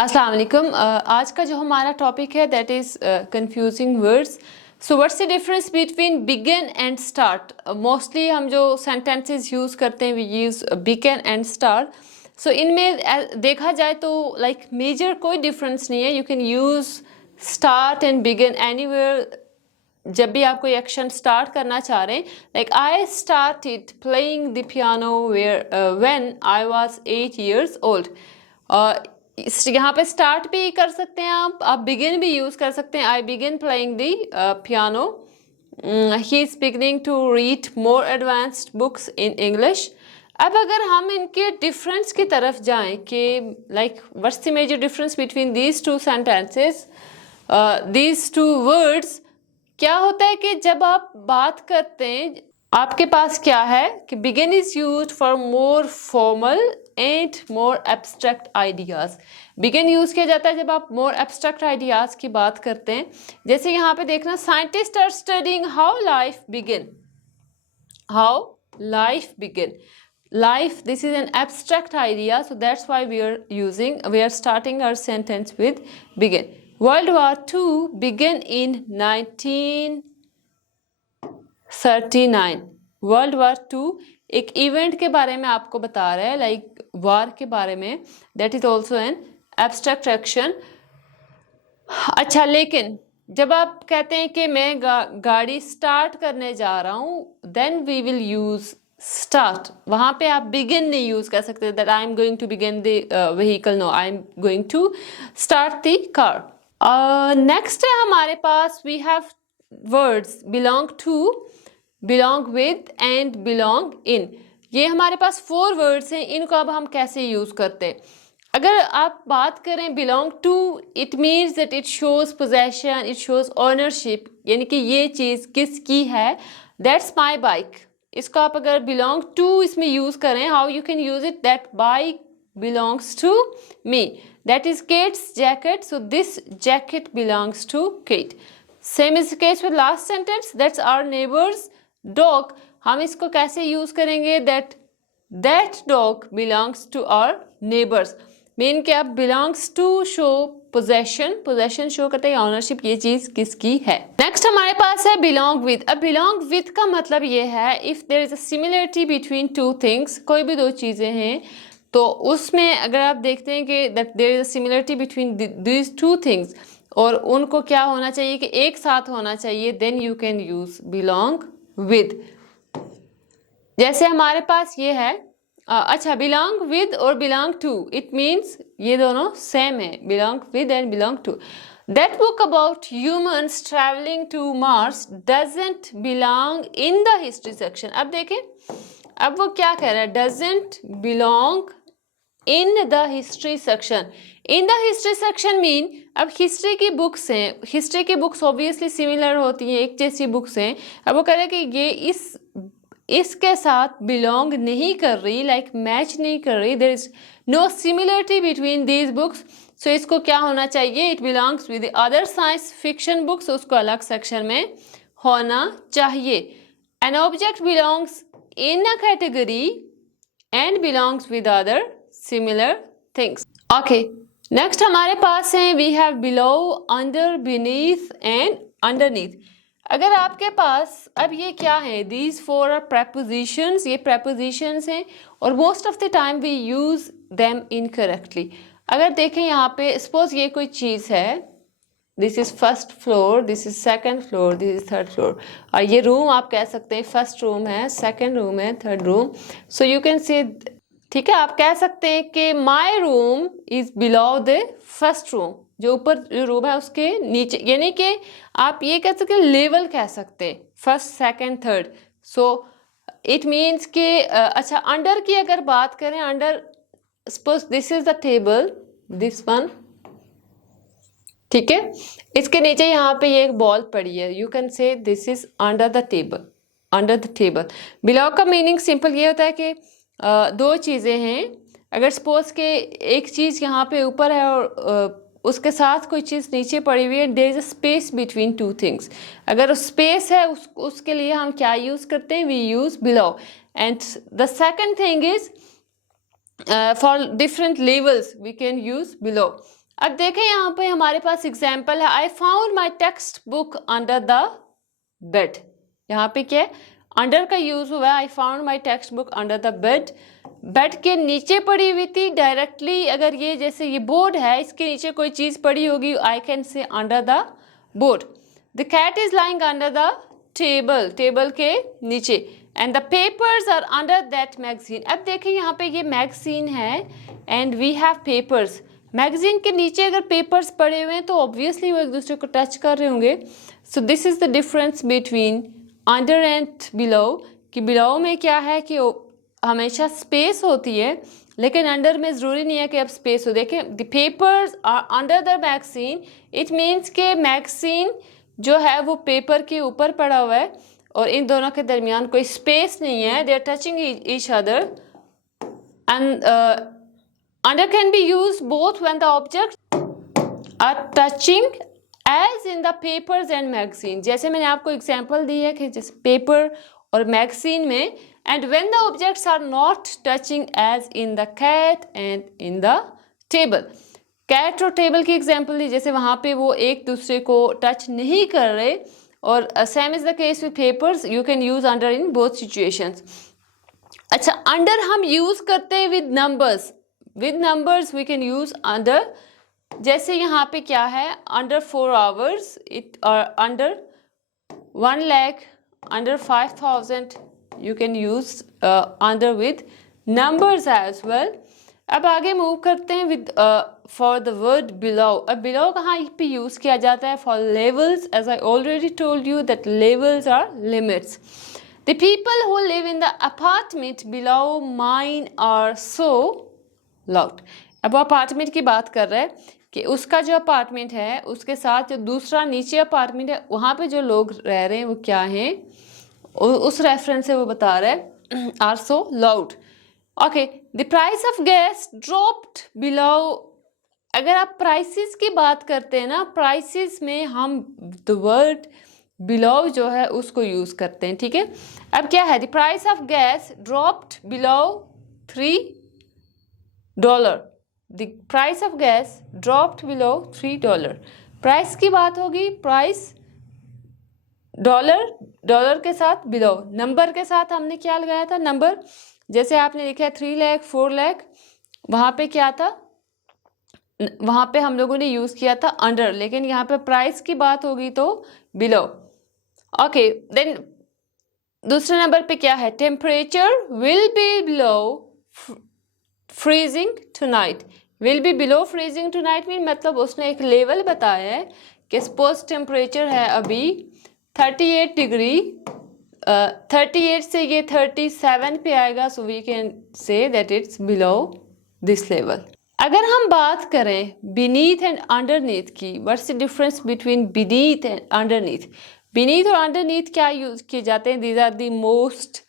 अस्सलाम वालेकुम। आज का जो हमारा टॉपिक है that is confusing words. So what's the difference between begin and start. Mostly हम जो सेंटेंसेस यूज़ करते हैं we use begin and start. So इनमें देखा जाए तो लाइक मेजर कोई डिफरेंस नहीं है। You can use start and begin anywhere जब भी आप कोई एक्शन स्टार्ट करना चाह रहे हैं। Like I started playing the piano when I was 8 years old। यहाँ पे स्टार्ट भी कर सकते हैं आप बिगिन भी यूज कर सकते हैं। I begin playing the piano, he is beginning to read more advanced books in English. अब अगर हम इनके डिफरेंस की तरफ जाएं कि like what's the major difference between these two sentences, these two words. क्या होता है कि जब आप बात करते हैं आपके पास क्या है कि begin is used for more formal and more abstract ideas. Begin use किया जाता है जब आप मोर एब्स्ट्रैक्ट आइडियाज की बात करते हैं। जैसे यहाँ पे देखना, scientist are studying how life begin. How life begin, life, this is an abstract idea, so that's why we are starting our sentence with begin. World War II began in 1939। World war 2 एक event के बारे में आपको बता रहा है, like वार के बारे में। That is also an abstract action. अच्छा, लेकिन जब आप कहते हैं कि मैं गाड़ी स्टार्ट करने जा रहा हूँ, then we will use start. वहां पे आप बिगिन नहीं यूज कर सकते that I am going to begin the vehicle. No, I am going to start the car. Next है हमारे पास, we have words belong to, belong with and belong in. ये हमारे पास 4 वर्ड्स हैं। इनको अब हम कैसे यूज करते हैं? अगर आप बात करें belong to, it means that it shows possession, it shows ownership, यानी कि ये चीज़ किसकी है। That's my bike. इसको आप अगर बिलोंग टू इसमें यूज करें, how you can use it, that bike belongs to me. That is Kate's jacket, so this jacket belongs to Kate. Same is the case with last sentence, that's our neighbour's dog. हम इसको कैसे use करेंगे, that dog belongs to our neighbours. Mean कि आप belongs to show possession, possession show करते हैं ownership, ये चीज किसकी है। नेक्स्ट हमारे पास है बिलोंग विद। अब बिलोंग विद का मतलब ये है if there is a similarity between 2 things, कोई भी 2 चीजें हैं तो उसमें अगर आप देखते हैं कि that there is a similarity between these 2 things और उनको क्या होना चाहिए कि एक साथ होना चाहिए, then you can use belong with. जैसे हमारे पास ये है, अच्छा, बिलोंग विद और बिलोंग टू, इट मीन्स ये दोनों सेम है, belong with and belong to. That book about humans travelling to Mars doesn't belong in the history section. अब देखें, अब वो क्या कह रहा है, doesn't belong in the history section. In the history section mean, अब हिस्ट्री की बुक्स हैं, हिस्ट्री की बुक्स ऑब्वियसली सिमिलर होती हैं, एक जैसी बुक्स हैं। अब वो कह रहे हैं कि ये इसके साथ बिलोंग नहीं कर रही, लाइक मैच नहीं कर रही, there is no similarity between these books. So इसको क्या होना चाहिए, it belongs with other science fiction books, उसको अलग सेक्शन में होना चाहिए। An object belongs in a category and belongs with other similar things. Okay, next हमारे पास है we have below, under, beneath and underneath. अगर आपके पास अब ये क्या है, दीज 4 आर prepositions, ये prepositions हैं और most of the time we use them incorrectly. अगर देखें यहाँ पे, सपोज ये कोई चीज़ है, this is first floor, this is second floor, this is third floor, और ये रूम आप कह सकते हैं फर्स्ट रूम है, सेकंड रूम है, third room. So you can say, ठीक है, आप कह सकते हैं कि my room is below the first room, जो ऊपर जो रूम है उसके नीचे, यानी कि आप ये कह सकते हैं लेवल कह सकते हैं, first second third. So it means कि अच्छा, अंडर की अगर बात करें, under suppose this is the table, this one, ठीक है, इसके नीचे यहाँ पे ये एक बॉल पड़ी है, यू कैन से this is under the table, under the table. Below का मीनिंग सिंपल ये होता है कि 2 चीज़ें हैं, अगर सपोज के एक चीज़ यहाँ पे ऊपर है और उसके साथ कोई चीज़ नीचे पड़ी हुई है, there is a space between 2 things. अगर स्पेस है उसके लिए हम क्या यूज़ करते हैं, we use below. And the second thing is for different levels we can use below. अब देखें यहाँ पे हमारे पास एग्जाम्पल है, I found my text book under the bed. यहाँ पे क्या है, अंडर का यूज हुआ है, I found my text book under the bed. Bed के नीचे पड़ी हुई थी, डायरेक्टली अगर ये जैसे ये बोर्ड है इसके नीचे कोई चीज पड़ी होगी, I can say under the board. The cat is lying under the table, table के नीचे, and the papers are under that magazine. अब देखें यहाँ पे ये मैगजीन है and we have papers. Magazine के नीचे अगर पेपर्स पड़े हुए हैं तो ऑब्वियसली वो एक दूसरे को टच कर रहे होंगे। So this is the difference between under and below, कि बिलो में क्या है कि हमेशा स्पेस होती है, लेकिन अंडर में ज़रूरी नहीं है कि अब स्पेस हो। देखें, the papers are under the magazine, it means के मैगजीन जो है वो पेपर के ऊपर पड़ा हुआ है और इन दोनों के दरमियान कोई स्पेस नहीं है, they are touching each other. And under can be used both when the objects are touching as in the papers and magazine। जैसे मैंने आपको एग्जांपल दी है कि जैसे पेपर और मैगजीन में, and when the objects are not touching as in the cat and in the table। Cat और table की एग्जांपल दी, जैसे वहाँ पे वो एक दूसरे को टच नहीं कर रहे, और same is the case with papers, you can use under in both situations. अच्छा, अंडर हम यूज करते हैं with numbers, with numbers we can use under. जैसे यहाँ पे क्या है, under 4 hours, it under 1 lakh, under 5,000, you can use under with numbers as well. अब आगे मूव करते हैं with for the word below. अब बिलो कहाँ पे यूज किया जाता है, for levels, as I already told you that levels are limits. The people who live in the apartment below mine are so loud. अब वो अपार्टमेंट की बात कर रहा है कि उसका जो अपार्टमेंट है उसके साथ जो दूसरा नीचे अपार्टमेंट है वहाँ पे जो लोग रह रहे हैं वो क्या हैं, उस रेफरेंस से वो बता रहा है are so loud. Okay, the price of gas dropped below. अगर आप प्राइसेस की बात करते हैं ना, प्राइसेस में हम द वर्ड बिलो जो है उसको यूज करते हैं, ठीक है। अब क्या है, the price of gas dropped below $3। The price of gas dropped below $3। Price की बात होगी, प्राइस डॉलर के साथ, बिलो नंबर के साथ हमने क्या लगाया था, नंबर। जैसे आपने लिखा है 3 lakh 4 lakh, वहाँ पे क्या था, वहाँ पे हम लोगों ने यूज़ किया था अंडर, लेकिन यहाँ पे प्राइस की बात होगी तो बिलो। ओके, देन दूसरे नंबर पे क्या है, temperature will be below freezing tonight. Will be below freezing tonight mean मतलब उसने एक लेवल बताया है कि सपोज टेम्परेचर है अभी 38 डिग्री, 38 से ये 37 पे आएगा, so we can say that it's below this level. अगर हम बात करें बीनीथ एंड अंडरनीथ की, what's the difference between beneath and underneath. Beneath और अंडरनीथ क्या यूज किए जाते हैं, these are the most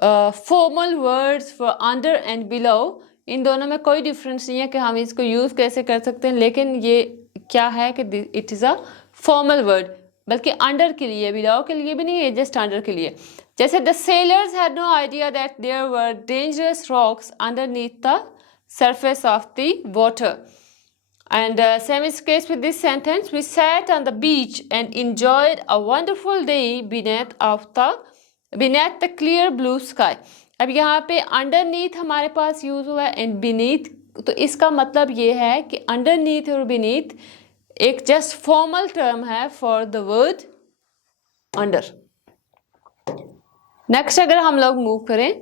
formal words for under and below. इन दोनों में कोई डिफरेंस नहीं है कि हम इसको यूज कैसे कर सकते हैं, लेकिन ये क्या है कि it is a formal word, बल्कि अंडर के लिए, बिलो के लिए भी नहीं है, जस्ट अंडर के लिए। जैसे the sailors had no idea that there were dangerous rocks underneath the surface of the water। And same is case with this sentence, we sat on the beach and enjoyed a wonderful day beneath the clear blue sky। अब यहाँ पे underneath हमारे पास use हुआ है and beneath, तो इसका मतलब ये है कि underneath और beneath एक just formal term है for the word under। next अगर हम लोग मूव करें,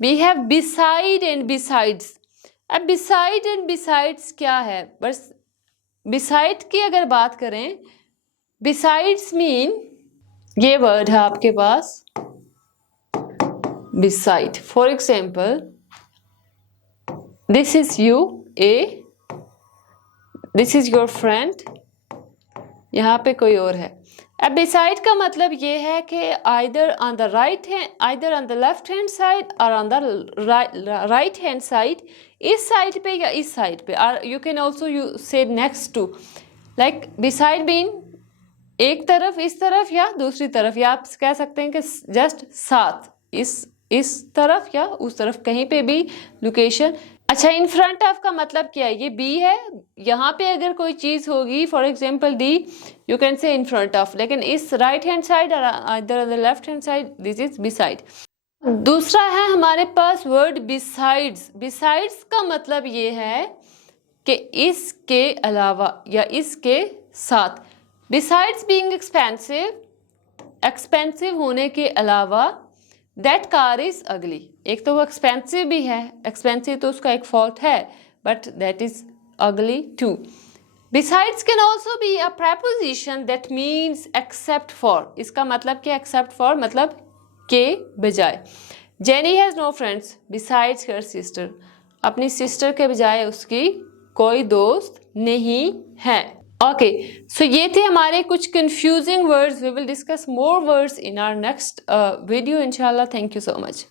we have beside and besides। अब बिसाइड एंड बिसाइड्स क्या है, बस बिसाइड की अगर बात करें, बिसाइड्स मीन ये वर्ड है आपके पास beside. For example, this is you A, this is your friend, यहाँ पे कोई और है। अब बिसाइड का मतलब ये है कि either on the right hand, either on the left hand side और on the right hand side, इस साइड पे या इस साइड पे। और you can also you say next to, like beside mean एक तरफ, इस तरफ या दूसरी तरफ, या आप कह सकते हैं कि जस्ट साथ, इस तरफ या उस तरफ, कहीं पे भी लोकेशन अच्छा, इन फ्रंट ऑफ का मतलब क्या है? ये बी है, यहाँ पे अगर कोई चीज होगी for example the, you can से इन फ्रंट ऑफ, लेकिन इस राइट हैंड साइड और इधर left hand side, this is beside. दूसरा है हमारे पास वर्ड बिसाइड्स। बिसाइड्स का मतलब ये है कि इसके अलावा या इसके साथ। बिसाइड्स बीइंग एक्सपेंसिव, एक्सपेंसिव होने के अलावा, दैट कार इज अगली। एक तो वो एक्सपेंसिव भी है, एक्सपेंसिव तो उसका एक फॉल्ट है, but that is ugly too. Besides can also be a preposition that means except for. इसका मतलब क्या? एक्सेप्ट फॉर मतलब के बजाय। Jenny has no friends besides her sister. अपनी सिस्टर के बजाय उसकी कोई दोस्त नहीं है। ओके, सो ये थे हमारे कुछ confusing words. We will discuss more words in our next video इंशाल्लाह। Thank you so much.